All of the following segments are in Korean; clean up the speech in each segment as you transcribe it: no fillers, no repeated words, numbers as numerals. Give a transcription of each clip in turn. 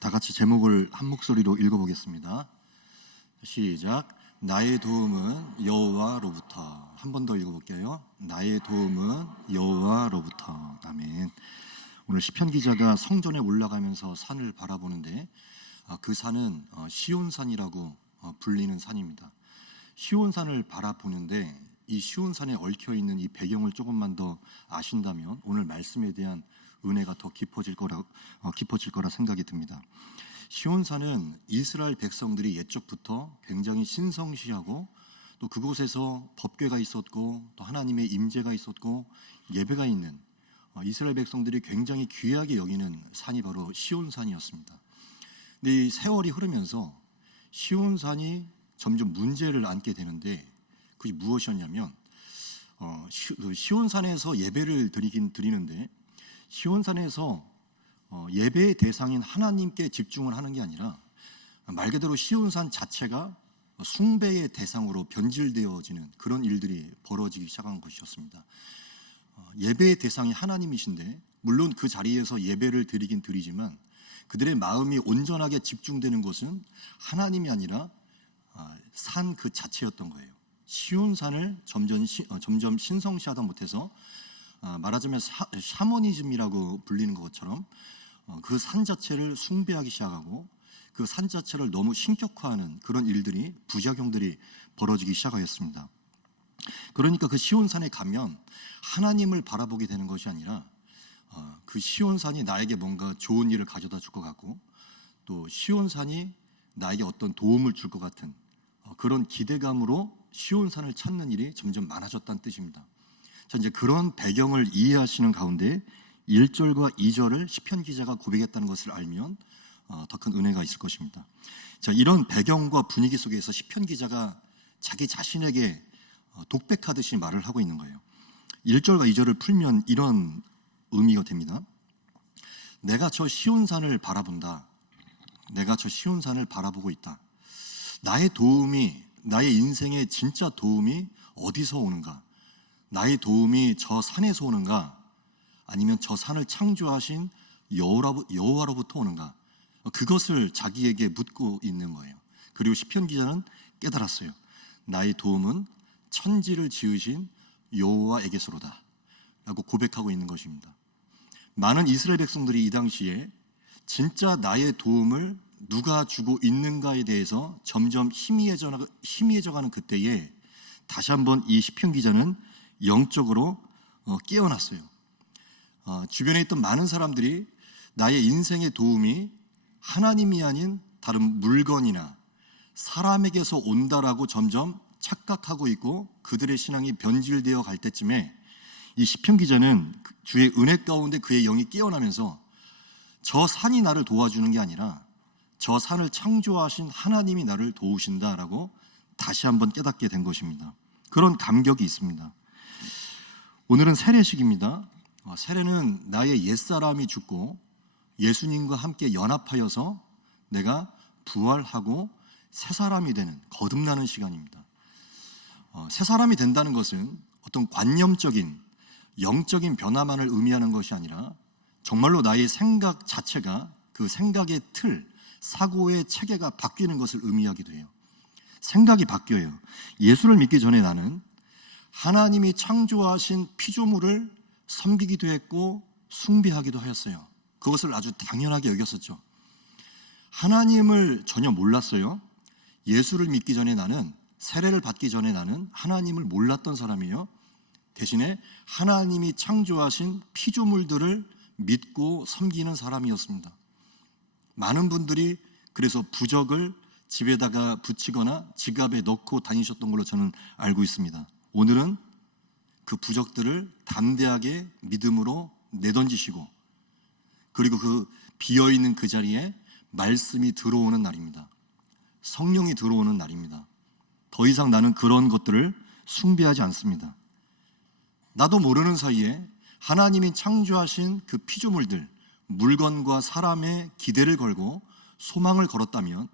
다 같이 제목을 한 목소리로 읽어보겠습니다. 시작. 나의 도움은 여호와로부터. 한 번 더 읽어볼게요. 나의 도움은 여호와로부터. 아멘. 오늘 시편 기자가 성전에 올라가면서 산을 바라보는데 그 산은 시온산이라고 불리는 산입니다. 시온산을 바라보는데 이 시온산에 얽혀있는 이 배경을 조금만 더 아신다면 오늘 말씀에 대한 은혜가 더 깊어질 거라 생각이 듭니다. 시온산은 이스라엘 백성들이 옛적부터 굉장히 신성시하고 또 그곳에서 법궤가 있었고 또 하나님의 임재가 있었고 예배가 있는 이스라엘 백성들이 굉장히 귀하게 여기는 산이 바로 시온산이었습니다. 근데 이 세월이 흐르면서 시온산이 점점 문제를 안게 되는데 그게 무엇이었냐면 시온산에서 예배를 드리는데 시온산에서 예배의 대상인 하나님께 집중을 하는 게 아니라 말 그대로 시온산 자체가 숭배의 대상으로 변질되어지는 그런 일들이 벌어지기 시작한 것이었습니다. 예배의 대상이 하나님이신데 물론 그 자리에서 예배를 드리지만 그들의 마음이 온전하게 집중되는 것은 하나님이 아니라 산 그 자체였던 거예요. 시온산을 점점 신성시하다 못해서 말하자면 샤머니즘이라고 불리는 것처럼 그 산 자체를 숭배하기 시작하고 그 산 자체를 너무 신격화하는 그런 일들이 부작용들이 벌어지기 시작하였습니다. 그러니까 그 시온산에 가면 하나님을 바라보게 되는 것이 아니라 그 시온산이 나에게 뭔가 좋은 일을 가져다 줄 것 같고 또 시온산이 나에게 어떤 도움을 줄 것 같은 그런 기대감으로 시온산을 찾는 일이 점점 많아졌다는 뜻입니다. 자, 이제 그런 배경을 이해하시는 가운데 1절과 2절을 시편 기자가 고백했다는 것을 알면 더 큰 은혜가 있을 것입니다. 자, 이런 배경과 분위기 속에서 시편 기자가 자기 자신에게 독백하듯이 말을 하고 있는 거예요. 1절과 2절을 풀면 이런 의미가 됩니다. 내가 저 시온산을 바라본다. 내가 저 시온산을 바라보고 있다. 나의 인생의 진짜 도움이 어디서 오는가? 나의 도움이 저 산에서 오는가? 아니면 저 산을 창조하신 여호와로부터 오는가? 그것을 자기에게 묻고 있는 거예요. 그리고 시편 기자는 깨달았어요. 나의 도움은 천지를 지으신 여호와에게서로다 라고 고백하고 있는 것입니다. 많은 이스라엘 백성들이 이 당시에 진짜 나의 도움을 누가 주고 있는가에 대해서 점점 희미해져가는 그때에 다시 한번 이 시편 기자는 영적으로 깨어났어요. 주변에 있던 많은 사람들이 나의 인생의 도움이 하나님이 아닌 다른 물건이나 사람에게서 온다라고 점점 착각하고 있고 그들의 신앙이 변질되어 갈 때쯤에 이 시편 기자는 주의 은혜 가운데 그의 영이 깨어나면서 저 산이 나를 도와주는 게 아니라 저 산을 창조하신 하나님이 나를 도우신다라고 다시 한번 깨닫게 된 것입니다. 그런 감격이 있습니다. 오늘은 세례식입니다. 세례는 나의 옛사람이 죽고 예수님과 함께 연합하여서 내가 부활하고 새 사람이 되는 거듭나는 시간입니다. 새 사람이 된다는 것은 어떤 관념적인 영적인 변화만을 의미하는 것이 아니라 정말로 나의 생각 자체가 그 생각의 틀, 사고의 체계가 바뀌는 것을 의미하기도 해요. 생각이 바뀌어요. 예수를 믿기 전에 나는 하나님이 창조하신 피조물을 섬기기도 했고 숭배하기도 하였어요. 그것을 아주 당연하게 여겼었죠. 하나님을 전혀 몰랐어요. 예수를 믿기 전에 나는, 세례를 받기 전에 나는 하나님을 몰랐던 사람이에요. 대신에 하나님이 창조하신 피조물들을 믿고 섬기는 사람이었습니다. 많은 분들이 그래서 부적을 집에다가 붙이거나 지갑에 넣고 다니셨던 걸로 저는 알고 있습니다. 오늘은 그 부적들을 담대하게 믿음으로 내던지시고 그리고 그 비어있는 그 자리에 말씀이 들어오는 날입니다. 성령이 들어오는 날입니다. 더 이상 나는 그런 것들을 숭배하지 않습니다. 나도 모르는 사이에 하나님이 창조하신 그 피조물들, 물건과 사람의 기대를 걸고 소망을 걸었다면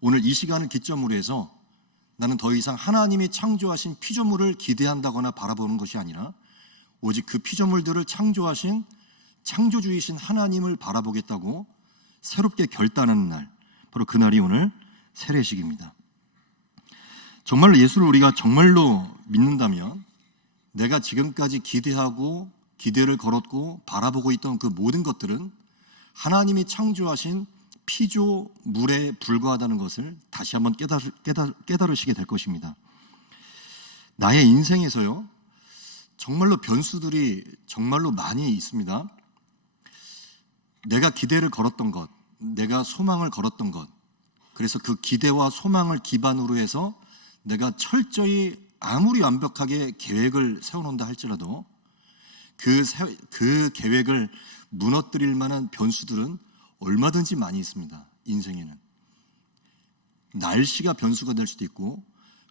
오늘 이 시간을 기점으로 해서 나는 더 이상 하나님이 창조하신 피조물을 기대한다거나 바라보는 것이 아니라 오직 그 피조물들을 창조하신 창조주이신 하나님을 바라보겠다고 새롭게 결단하는 날, 바로 그날이 오늘 세례식입니다. 정말로 예수를 우리가 정말로 믿는다면 내가 지금까지 기대하고 기대를 걸었고 바라보고 있던 그 모든 것들은 하나님이 창조하신 피조물에 불과하다는 것을 다시 한번 깨달으시게 될 것입니다. 나의 인생에서요, 정말로 변수들이 정말로 많이 있습니다. 내가 기대를 걸었던 것, 내가 소망을 걸었던 것, 그래서 그 기대와 소망을 기반으로 해서 내가 철저히 아무리 완벽하게 계획을 세워놓는다 할지라도 그 계획을 무너뜨릴 만한 변수들은 얼마든지 많이 있습니다. 인생에는 날씨가 변수가 될 수도 있고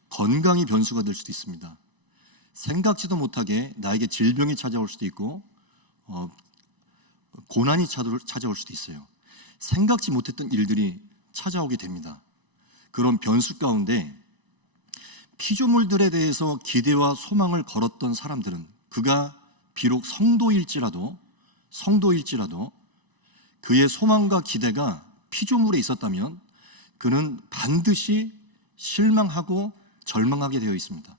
건강이 변수가 될 수도 있습니다. 생각지도 못하게 나에게 질병이 찾아올 수도 있고 고난이 찾아올 수도 있어요. 생각지 못했던 일들이 찾아오게 됩니다. 그런 변수 가운데 피조물들에 대해서 기대와 소망을 걸었던 사람들은 그가 비록 성도일지라도 그의 소망과 기대가 피조물에 있었다면 그는 반드시 실망하고 절망하게 되어 있습니다.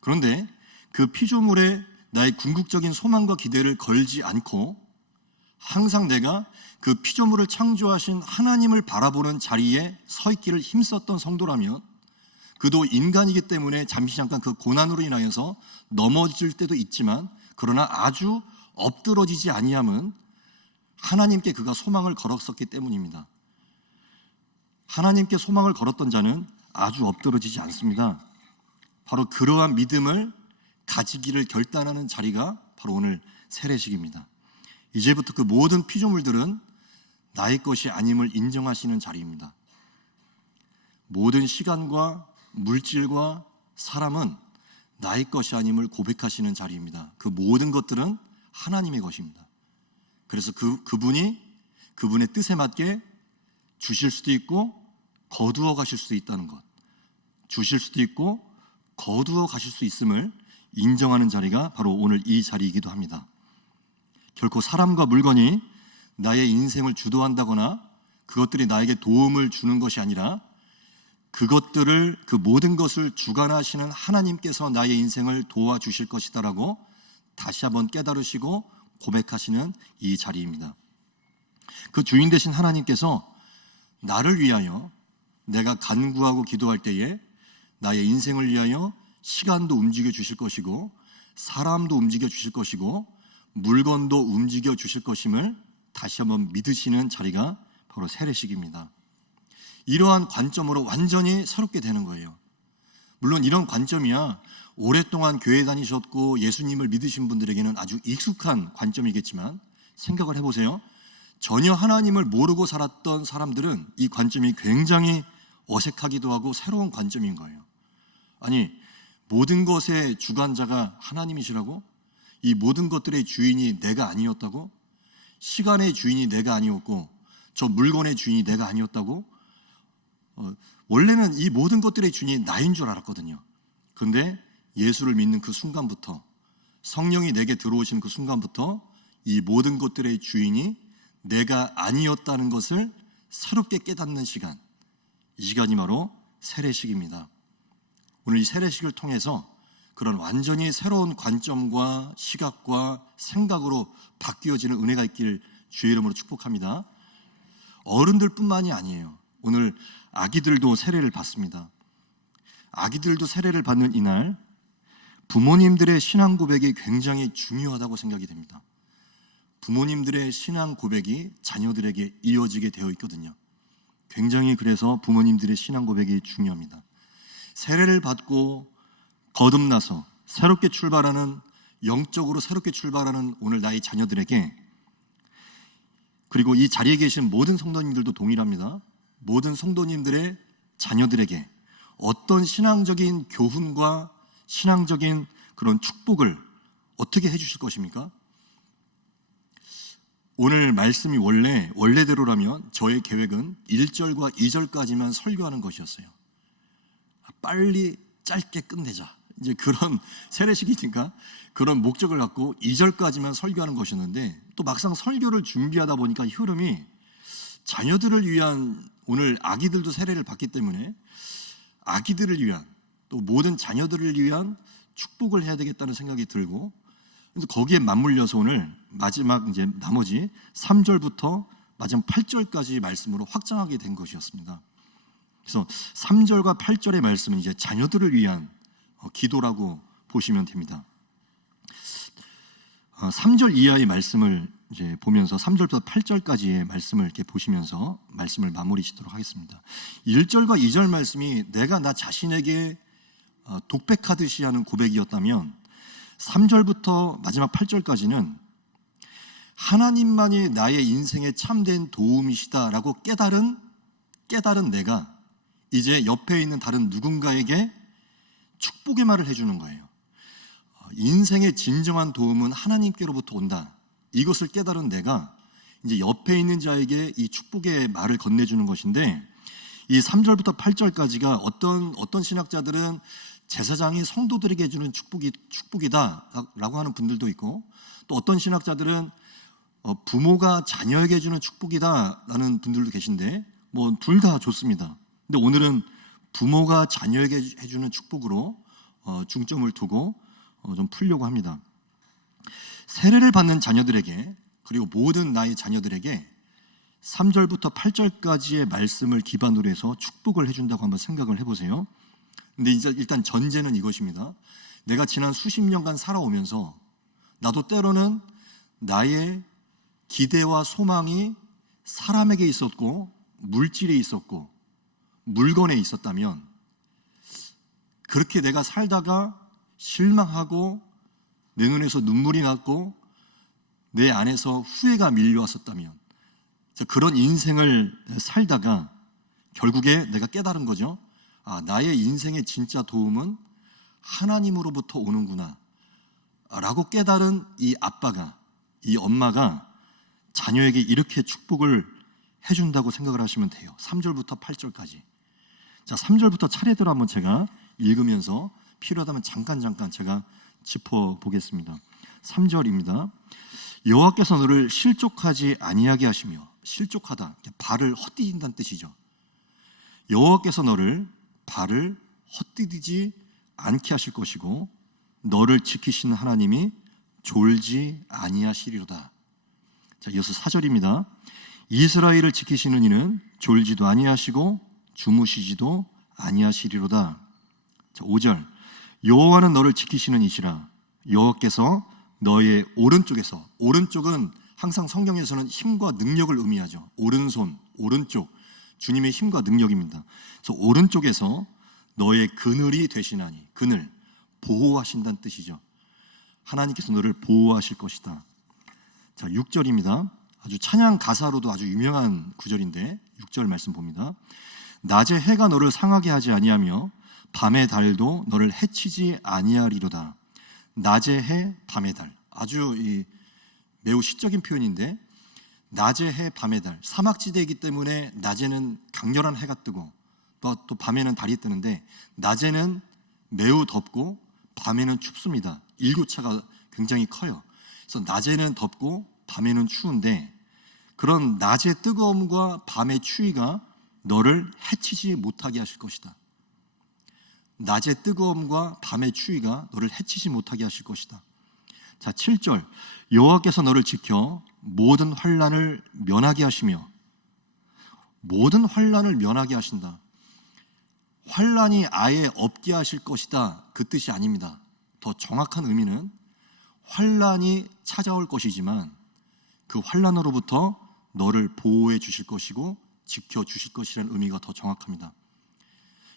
그런데 그 피조물에 나의 궁극적인 소망과 기대를 걸지 않고 항상 내가 그 피조물을 창조하신 하나님을 바라보는 자리에 서 있기를 힘썼던 성도라면 그도 인간이기 때문에 잠시 잠깐 그 고난으로 인하여서 넘어질 때도 있지만 그러나 아주 엎드러지지 아니함은 하나님께 그가 소망을 걸었었기 때문입니다. 하나님께 소망을 걸었던 자는 아주 엎드러지지 않습니다. 바로 그러한 믿음을 가지기를 결단하는 자리가 바로 오늘 세례식입니다. 이제부터 그 모든 피조물들은 나의 것이 아님을 인정하시는 자리입니다. 모든 시간과 물질과 사람은 나의 것이 아님을 고백하시는 자리입니다. 그 모든 것들은 하나님의 것입니다. 그래서 그분이 그분의 뜻에 맞게 주실 수도 있고 거두어 가실 수도 있다는 것, 주실 수도 있고 거두어 가실 수 있음을 인정하는 자리가 바로 오늘 이 자리이기도 합니다. 결코 사람과 물건이 나의 인생을 주도한다거나 그것들이 나에게 도움을 주는 것이 아니라 그것들을, 그 모든 것을 주관하시는 하나님께서 나의 인생을 도와주실 것이다라고 다시 한번 깨달으시고 고백하시는 이 자리입니다. 그 주인 되신 하나님께서 나를 위하여 내가 간구하고 기도할 때에 나의 인생을 위하여 시간도 움직여 주실 것이고 사람도 움직여 주실 것이고 물건도 움직여 주실 것임을 다시 한번 믿으시는 자리가 바로 세례식입니다. 이러한 관점으로 완전히 새롭게 되는 거예요. 물론 이런 관점이야 오랫동안 교회 다니셨고 예수님을 믿으신 분들에게는 아주 익숙한 관점이겠지만 생각을 해보세요. 전혀 하나님을 모르고 살았던 사람들은 이 관점이 굉장히 어색하기도 하고 새로운 관점인 거예요. 아니, 모든 것의 주관자가 하나님이시라고? 이 모든 것들의 주인이 내가 아니었다고? 시간의 주인이 내가 아니었고 저 물건의 주인이 내가 아니었다고? 원래는 이 모든 것들의 주인이 나인 줄 알았거든요. 그런데 예수를 믿는 그 순간부터, 성령이 내게 들어오신 그 순간부터 이 모든 것들의 주인이 내가 아니었다는 것을 새롭게 깨닫는 시간, 이 시간이 바로 세례식입니다. 오늘 이 세례식을 통해서 그런 완전히 새로운 관점과 시각과 생각으로 바뀌어지는 은혜가 있길 주의 이름으로 축복합니다. 어른들뿐만이 아니에요. 오늘 아기들도 세례를 받습니다. 아기들도 세례를 받는 이날 부모님들의 신앙 고백이 굉장히 중요하다고 생각이 됩니다. 부모님들의 신앙 고백이 자녀들에게 이어지게 되어 있거든요. 굉장히 그래서 부모님들의 신앙 고백이 중요합니다. 세례를 받고 거듭나서 새롭게 출발하는, 영적으로 새롭게 출발하는 오늘 나의 자녀들에게, 그리고 이 자리에 계신 모든 성도님들도 동일합니다. 모든 성도님들의 자녀들에게 어떤 신앙적인 교훈과 신앙적인 그런 축복을 어떻게 해주실 것입니까? 오늘 말씀이 원래대로라면 저의 계획은 1절과 2절까지만 설교하는 것이었어요. 빨리 짧게 끝내자, 이제 그런 세례식이니까 그런 목적을 갖고 2절까지만 설교하는 것이었는데 또 막상 설교를 준비하다 보니까 흐름이 자녀들을 위한, 오늘 아기들도 세례를 받기 때문에 아기들을 위한, 또 모든 자녀들을 위한 축복을 해야 되겠다는 생각이 들고, 그래서 거기에 맞물려서 오늘 마지막 이제 나머지 3절부터 마지막 8절까지 말씀으로 확장하게 된 것이었습니다. 그래서 3절과 8절의 말씀은 이제 자녀들을 위한 기도라고 보시면 됩니다. 3절 이하의 말씀을 이제 보면서 3절부터 8절까지의 말씀을 이렇게 보시면서 말씀을 마무리 짓도록 하겠습니다. 1절과 2절 말씀이 내가 나 자신에게 독백하듯이 하는 고백이었다면 3절부터 마지막 8절까지는 하나님만이 나의 인생에 참된 도움이시다라고 깨달은 내가 이제 옆에 있는 다른 누군가에게 축복의 말을 해주는 거예요. 인생의 진정한 도움은 하나님께로부터 온다. 이것을 깨달은 내가 이제 옆에 있는 자에게 이 축복의 말을 건네주는 것인데, 이 3절부터 8절까지가 어떤 신학자들은 제사장이 성도들에게 해주는 축복이다라고 하는 분들도 있고, 또 어떤 신학자들은 부모가 자녀에게 해주는 축복이다라는 분들도 계신데, 뭐 둘 다 좋습니다. 근데 오늘은 부모가 자녀에게 해주는 축복으로 중점을 두고 좀 풀려고 합니다. 세례를 받는 자녀들에게, 그리고 모든 나의 자녀들에게 3절부터 8절까지의 말씀을 기반으로 해서 축복을 해준다고 한번 생각을 해보세요. 근데 이제 일단 전제는 이것입니다. 내가 지난 수십 년간 살아오면서 나도 때로는 나의 기대와 소망이 사람에게 있었고 물질에 있었고 물건에 있었다면, 그렇게 내가 살다가 실망하고 내 눈에서 눈물이 났고 내 안에서 후회가 밀려왔었다면, 그런 인생을 살다가 결국에 내가 깨달은 거죠. 나의 인생의 진짜 도움은 하나님으로부터 오는구나 라고 깨달은 이 아빠가, 이 엄마가 자녀에게 이렇게 축복을 해준다고 생각을 하시면 돼요. 3절부터 8절까지. 자, 3절부터 차례대로 한번 제가 읽으면서 필요하다면 잠깐 제가 짚어보겠습니다. 3절입니다. 여호와께서 너를 실족하지 아니하게 하시며, 실족하다, 발을 헛디딘다는 뜻이죠. 여호와께서 너를 발을 헛디디지 않게 하실 것이고 너를 지키시는 하나님이 졸지 아니하시리로다. 자, 이어서 4절입니다. 이스라엘을 지키시는 이는 졸지도 아니하시고 주무시지도 아니하시리로다. 자, 5절. 여호와는 너를 지키시는 이시라. 여호와께서 너의 오른쪽에서, 오른쪽은 항상 성경에서는 힘과 능력을 의미하죠. 오른손, 오른쪽, 주님의 힘과 능력입니다. 그래서 오른쪽에서 너의 그늘이 되시나니, 그늘, 보호하신다는 뜻이죠. 하나님께서 너를 보호하실 것이다. 자, 6절입니다. 아주 찬양 가사로도 아주 유명한 구절인데 6절 말씀 봅니다. 낮에 해가 너를 상하게 하지 아니하며 밤의 달도 너를 해치지 아니하리로다. 낮의 해, 밤의 달. 아주 매우 시적인 표현인데, 낮의 해, 밤의 달. 사막지대이기 때문에 낮에는 강렬한 해가 뜨고 또 밤에는 달이 뜨는데, 낮에는 매우 덥고 밤에는 춥습니다. 일교차가 굉장히 커요. 그래서 낮에는 덥고 밤에는 추운데, 그런 낮의 뜨거움과 밤의 추위가 너를 해치지 못하게 하실 것이다. 낮의 뜨거움과 밤의 추위가 너를 해치지 못하게 하실 것이다. 자, 7절. 여호와께서 너를 지켜 모든 환난을 면하게 하시며, 모든 환난을 면하게 하신다. 환난이 아예 없게 하실 것이다, 그 뜻이 아닙니다. 더 정확한 의미는 환난이 찾아올 것이지만 그 환난으로부터 너를 보호해 주실 것이고 지켜 주실 것이라는 의미가 더 정확합니다.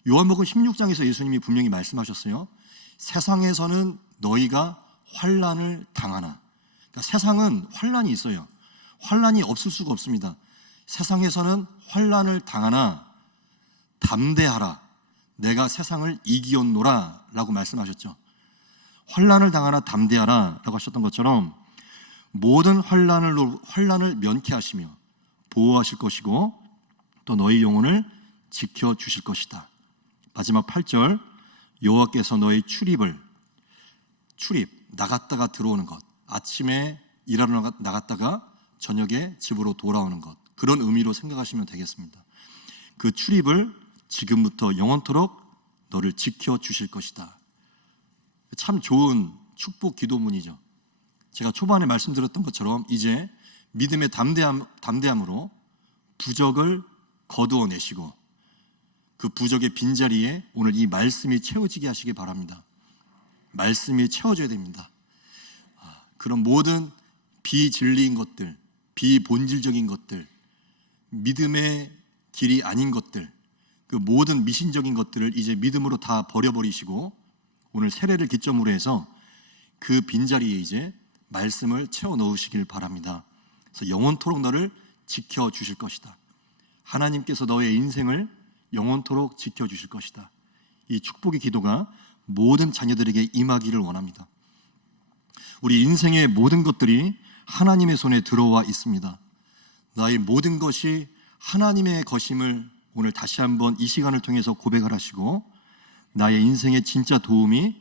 요한복음 16장에서 예수님이 분명히 말씀하셨어요. 세상에서는 너희가 환난을 당하나. 그러니까 세상은 환난이 있어요. 환난이 없을 수가 없습니다. 세상에서는 환난을 당하나 담대하라. 내가 세상을 이기었노라 라고 말씀하셨죠. 환난을 당하나 담대하라 라고 하셨던 것처럼 모든 환난을 면케 하시며 보호하실 것이고 또 너희 영혼을 지켜주실 것이다. 마지막 8절. 여호와께서 너의 출입, 나갔다가 들어오는 것, 아침에 일하러 나갔다가 저녁에 집으로 돌아오는 것, 그런 의미로 생각하시면 되겠습니다. 그 출입을 지금부터 영원토록 너를 지켜주실 것이다. 참 좋은 축복 기도문이죠. 제가 초반에 말씀드렸던 것처럼 이제 믿음의 담대함으로 부적을 거두어내시고 그 부적의 빈자리에 오늘 이 말씀이 채워지게 하시기 바랍니다. 말씀이 채워져야 됩니다. 그런 모든 비진리인 것들, 비본질적인 것들, 믿음의 길이 아닌 것들, 그 모든 미신적인 것들을 이제 믿음으로 다 버려버리시고 오늘 세례를 기점으로 해서 그 빈자리에 이제 말씀을 채워 넣으시길 바랍니다. 그래서 영원토록 너를 지켜주실 것이다. 하나님께서 너의 인생을 영원토록 지켜주실 것이다. 이 축복의 기도가 모든 자녀들에게 임하기를 원합니다. 우리 인생의 모든 것들이 하나님의 손에 들어와 있습니다. 나의 모든 것이 하나님의 것임을 오늘 다시 한번 이 시간을 통해서 고백을 하시고 나의 인생의 진짜 도움이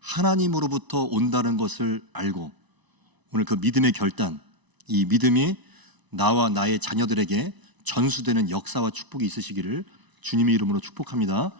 하나님으로부터 온다는 것을 알고 오늘 그 믿음의 결단, 이 믿음이 나와 나의 자녀들에게 전수되는 역사와 축복이 있으시기를 주님의 이름으로 축복합니다.